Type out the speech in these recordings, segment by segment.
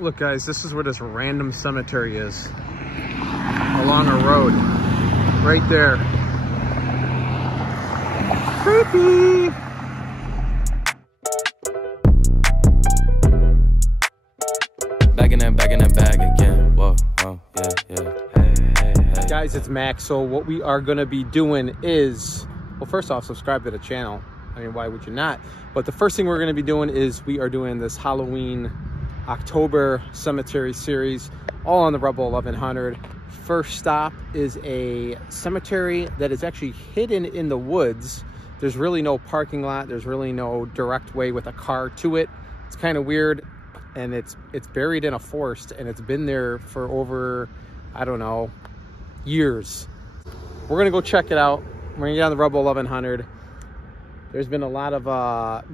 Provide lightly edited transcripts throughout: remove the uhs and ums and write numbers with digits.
Look guys, this is where this random cemetery is. Along a road. Right there. Creepy! Back in that bag again. Whoa, whoa, yeah, yeah. Hey. Guys, it's Max. So what we are gonna be doing is, well, first off, subscribe to the channel. I mean, why would you not? But the first thing we're gonna be doing is we are doing this Halloween October cemetery series, all on the Rebel 1100. First stop is a cemetery that is actually hidden in the woods. There's really no parking lot. There's really no direct way with a car to it. It's kind of weird, and it's buried in a forest, and it's been there for over, I don't know, years. We're gonna go check it out. We're gonna get on the Rebel 1100. There's been a lot of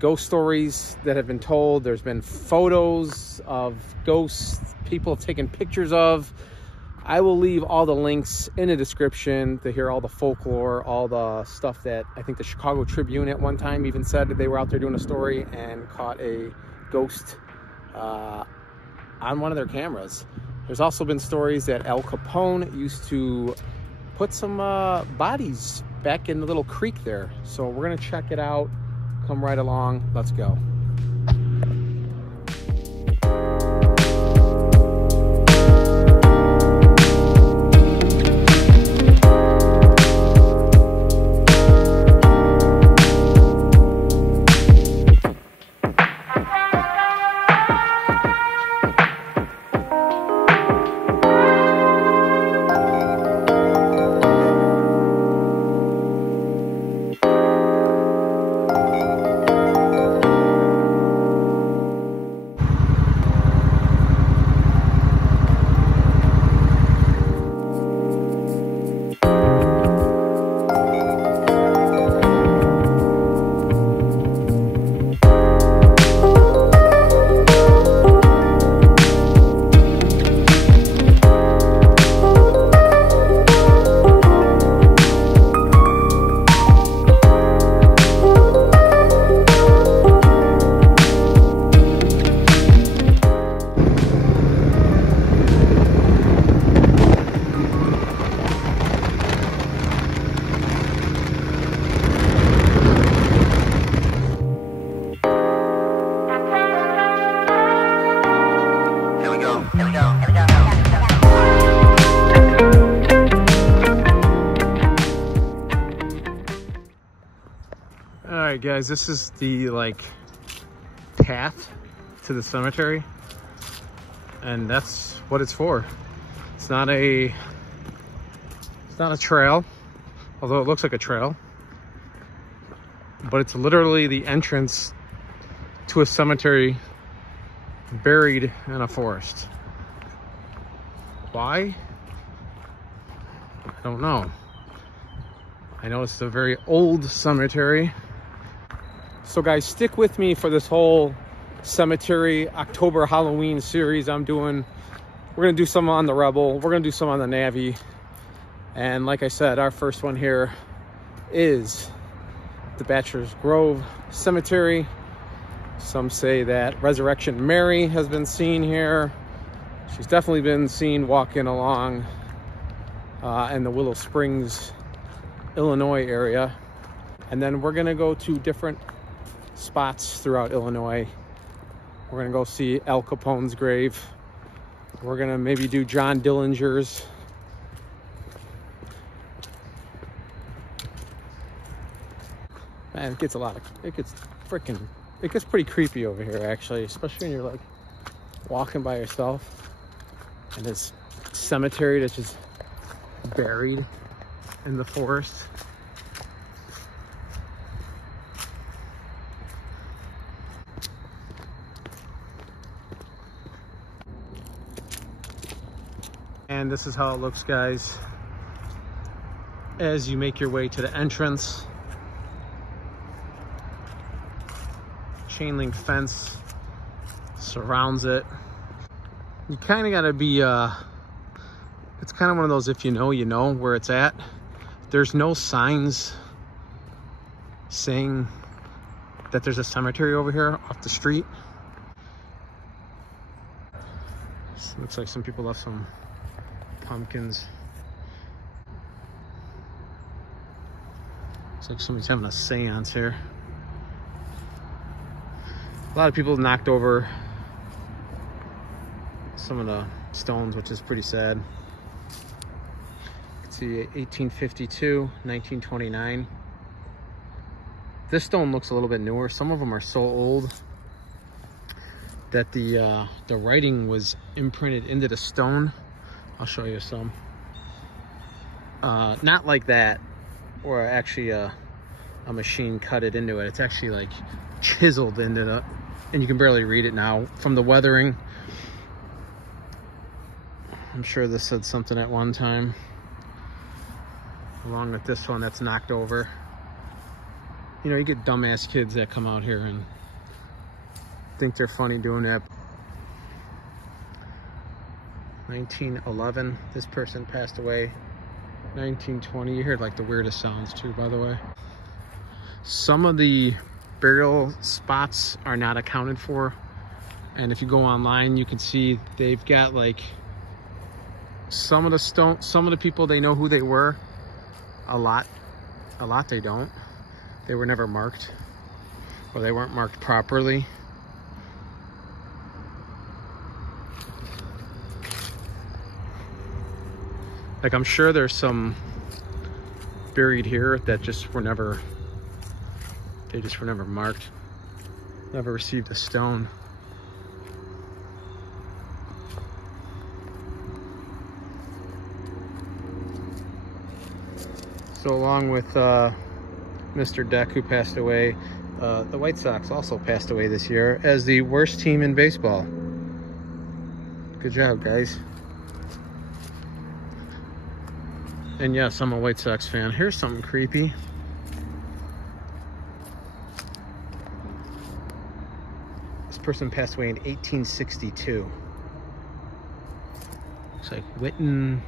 ghost stories that have been told. There's been photos of ghosts people have taken pictures of. I will leave all the links in the description to hear all the folklore, all the stuff that I think the Chicago Tribune at one time even said that they were out there doing a story and caught a ghost on one of their cameras. There's also been stories that Al Capone used to put some bodies back in the little creek there. So we're gonna check it out. Come right along. Let's go. Alright guys, this is the path to the cemetery, and that's what it's for. It's not a trail, although it looks like a trail, but it's literally the entrance to a cemetery buried in a forest. Why? I don't know. I know it's a very old cemetery. So guys, stick with me for this whole cemetery October Halloween series I'm doing. We're gonna do some on the Rebel, we're gonna do some on the Navy, and like I said, our first one here is the Bachelors Grove Cemetery. Some say that Resurrection Mary has been seen here. She's definitely been seen walking along in the Willow Springs, Illinois area. And then we're gonna go to different spots throughout Illinois. We're gonna go see Al Capone's grave. We're gonna maybe do John Dillinger's. Man, it gets pretty creepy over here actually, especially when you're like walking by yourself in this cemetery that's just buried in the forest. And this is how it looks, guys, as you make your way to the entrance. Chain link fence surrounds it. You kind of got to be it's kind of one of those, if you know, you know where it's at. There's no signs saying that there's a cemetery over here off the street. Looks like some people left some pumpkins. Looks like somebody's having a seance here. A lot of people knocked over some of the stones, which is pretty sad. You can see 1852, 1929. This stone looks a little bit newer. Some of them are so old that the writing was imprinted into the stone. I'll show you some. Not like that, or actually a machine cut it into it. It's actually like chiseled into the, and you can barely read it now from the weathering. I'm sure this said something at one time. Along with this one that's knocked over. You know, you get dumbass kids that come out here and think they're funny doing that. 1911, this person passed away. 1920, you heard like the weirdest sounds too, by the way. Some of the burial spots are not accounted for, and if you go online you can see they've got like some of the people, they know who they were. A lot they don't. They were never marked, or they weren't marked properly. Like, I'm sure there's some buried here that just were never, they just were never marked. Never received a stone. So along with Mr. Deck, who passed away, the White Sox also passed away this year as the worst team in baseball. Good job, guys. And yes, I'm a White Sox fan. Here's something creepy. This person passed away in 1862. Looks like Whitmore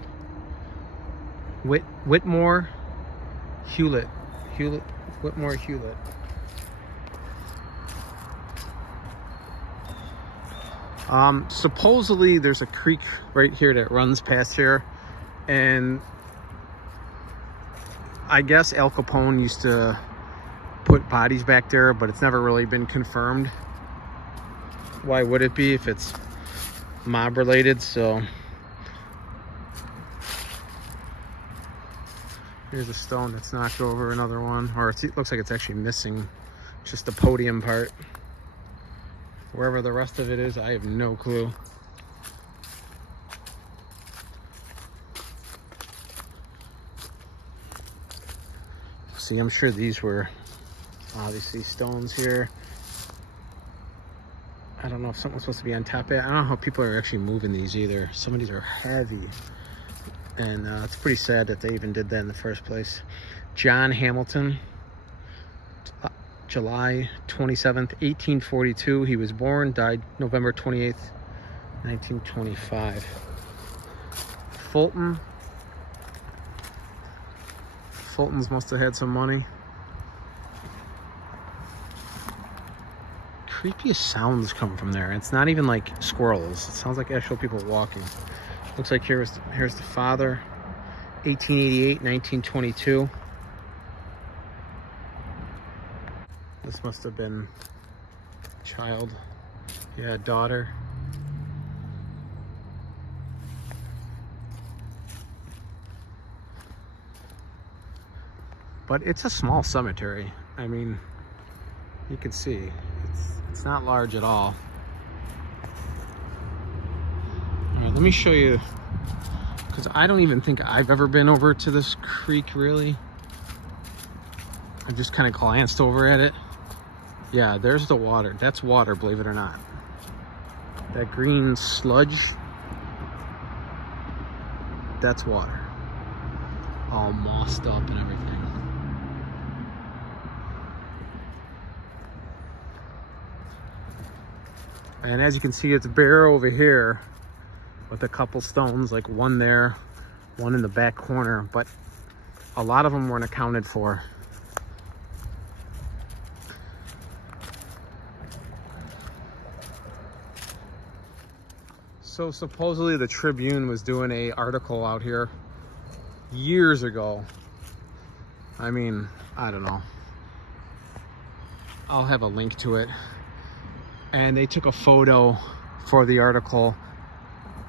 Hewlett. Whitmore Hewlett. Supposedly there's a creek right here that runs past here, and I guess Al Capone used to put bodies back there, but it's never really been confirmed. Why would it be if it's mob related? So here's a stone that's knocked over, another one, or it looks like it's actually missing just the podium part. Wherever the rest of it is, I have no clue. See, I'm sure these were obviously stones here. I don't know if something's supposed to be on top of it. I don't know how people are actually moving these either. Some of these are heavy. And it's pretty sad that they even did that in the first place. John Hamilton, July 27th, 1842. He was born, died November 28th, 1925. Fulton's must have had some money. Creepiest sounds come from there. It's not even like squirrels. It sounds like actual people walking. Looks like here's the father. 1888, 1922. This must have been a child. Yeah, daughter. But it's a small cemetery. I mean, you can see it's not large at all. All right, let me show you, because I don't even think I've ever been over to this creek, really. I just kind of glanced over at it. Yeah, there's the water. That's water, believe it or not. That green sludge, that's water. All mossed up and everything. And as you can see, it's bare over here with a couple stones, like one there, one in the back corner, but a lot of them weren't accounted for. So supposedly the Tribune was doing a article out here years ago. I mean, I don't know. I'll have a link to it. And they took a photo for the article.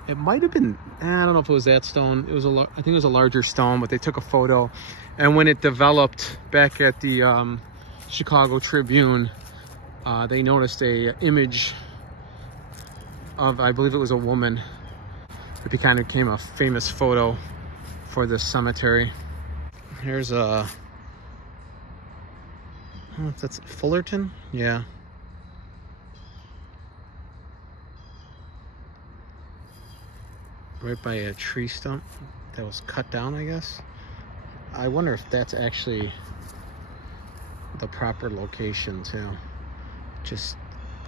It might have been, I don't know if it was that stone. It was I think it was a larger stone, but they took a photo. And when it developed back at the Chicago Tribune, they noticed a image of, I believe it was a woman. It became a famous photo for this cemetery. Here's a, oh, that's Fullerton? Yeah. Right by a tree stump that was cut down, I guess. I wonder if that's actually the proper location too. Just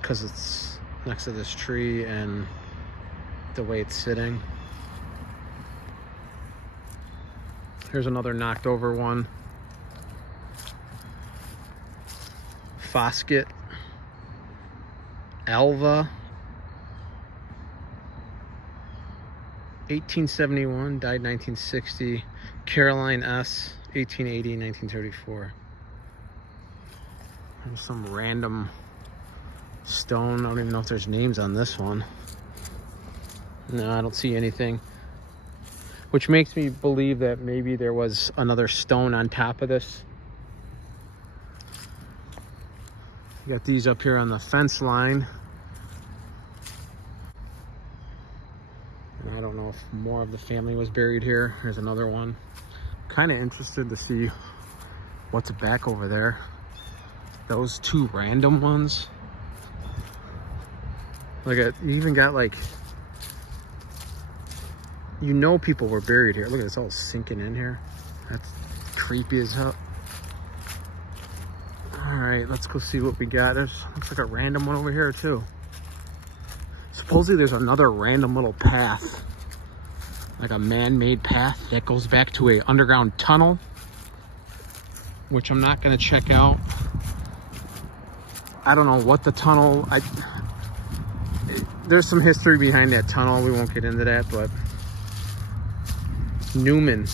because it's next to this tree and the way it's sitting. Here's another knocked over one. Foskett. Alva. 1871, died 1960. Caroline S, 1880, 1934. There's some random stone. I don't even know if there's names on this one. No, I don't see anything. Which makes me believe that maybe there was another stone on top of this. You got these up here on the fence line. I don't know if more of the family was buried here. Here's another one. Kind of interested to see what's back over there. Those two random ones. Look at, you even got like, you know, people were buried here. Look at this, all sinking in here. That's creepy as hell. All right, let's go see what we got. There's, looks like a random one over here too. Supposedly there's another random little path, like a man-made path that goes back to a underground tunnel, which I'm not gonna check out. I don't know what the tunnel, there's some history behind that tunnel. We won't get into that, but Newman.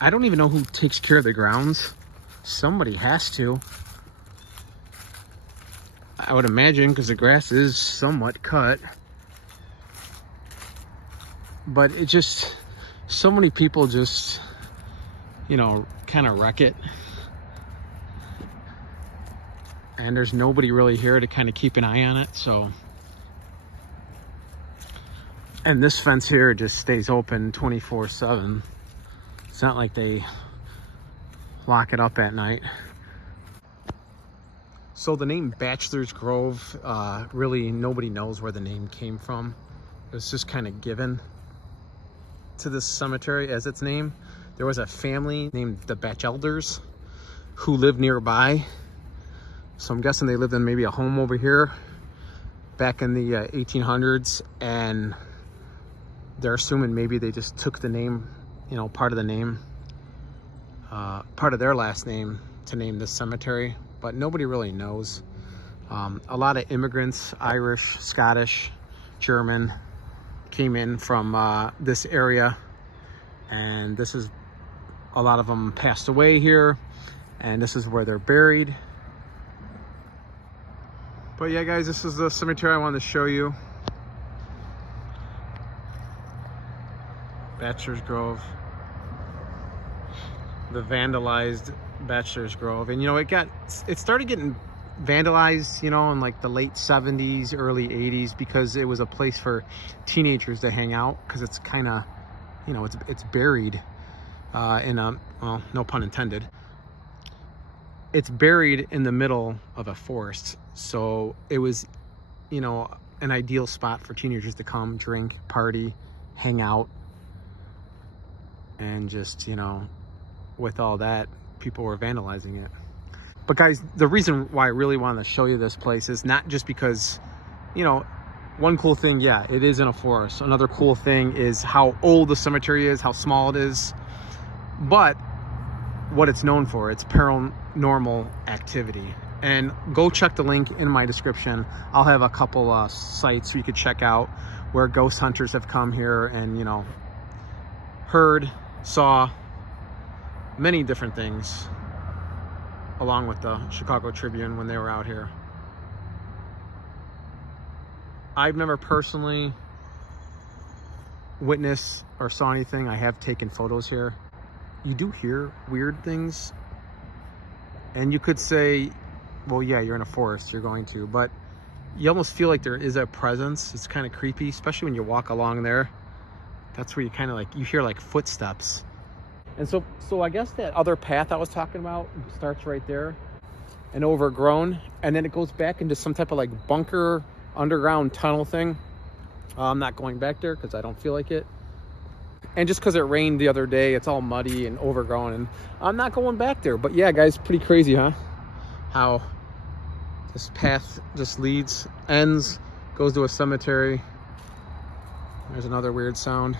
I don't even know who takes care of the grounds. Somebody has to. I would imagine, because the grass is somewhat cut. But it just, so many people just, you know, kind of wreck it. And there's nobody really here to kind of keep an eye on it, so. And this fence here just stays open 24/7. It's not like they lock it up at night. So the name Bachelors Grove, really nobody knows where the name came from. It was just kind of given to this cemetery as its name. There was a family named the Bachelors who lived nearby. So I'm guessing they lived in maybe a home over here back in the 1800s, and they're assuming maybe they just took the name, you know, part of the name, part of their last name to name this cemetery. But nobody really knows. A lot of immigrants, Irish, Scottish, German, came in from this area, and this is, a lot of them passed away here, and this is where they're buried. But yeah, guys, this is the cemetery I wanted to show you. Bachelors Grove. The vandalized Bachelors Grove. And you know, it started getting vandalized, you know, in like the late 70s, early 80s, because it was a place for teenagers to hang out, because it's kind of, you know, it's buried in a, well, no pun intended. It's buried in the middle of a forest. So it was, you know, an ideal spot for teenagers to come, drink, party, hang out. And just, you know, with all that, people were vandalizing it. But guys, the reason why I really wanted to show you this place is not just because, you know, one cool thing, yeah, it is in a forest. Another cool thing is how old the cemetery is, how small it is. But what it's known for, it's paranormal activity. And go check the link in my description. I'll have a couple sites you could check out where ghost hunters have come here and, you know, heard, saw many different things, along with the Chicago Tribune when they were out here. I've never personally witnessed or saw anything. I have taken photos here. You do hear weird things, and you could say, well, yeah, you're in a forest, you're going to, but you almost feel like there is a presence. It's kind of creepy, especially when you walk along there. That's where you kind of like, you hear like footsteps. And so I guess that other path I was talking about starts right there and overgrown, and then it goes back into some type of like bunker underground tunnel thing. I'm not going back there because I don't feel like it. And just because it rained the other day, it's all muddy and overgrown, and I'm not going back there. But yeah, guys, pretty crazy, huh? How this path just leads, ends, goes to a cemetery. There's another weird sound.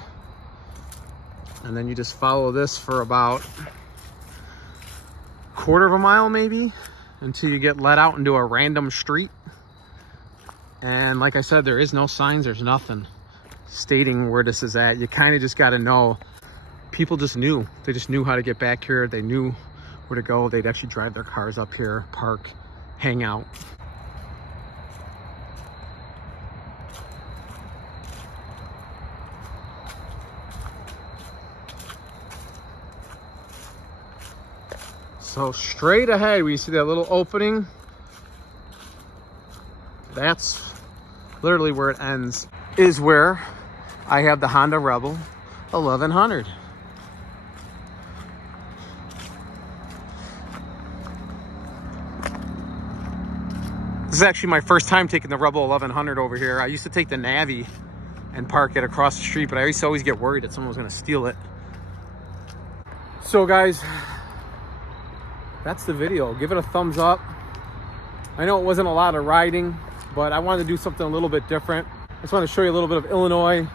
And then you just follow this for about a quarter of a mile maybe until you get let out into a random street. And like I said, there is no signs, there's nothing stating where this is at. You kind of just got to know. People just knew. They just knew how to get back here. They knew where to go. They'd actually drive their cars up here, park, hang out. So straight ahead, we see that little opening. That's literally where it ends, is where I have the Honda Rebel 1100. This is actually my first time taking the Rebel 1100 over here. I used to take the Navy and park it across the street, but I used to always get worried that someone was gonna steal it. So guys, that's the video. Give it a thumbs up. I know it wasn't a lot of riding, but I wanted to do something a little bit different. I just want to show you a little bit of Illinois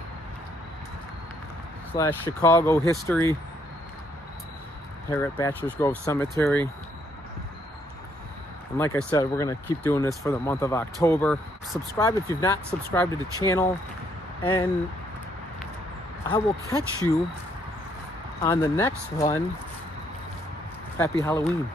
/ Chicago history here at Bachelors Grove Cemetery. And like I said, we're going to keep doing this for the month of October. Subscribe if you've not subscribed to the channel, and I will catch you on the next one. Happy Halloween.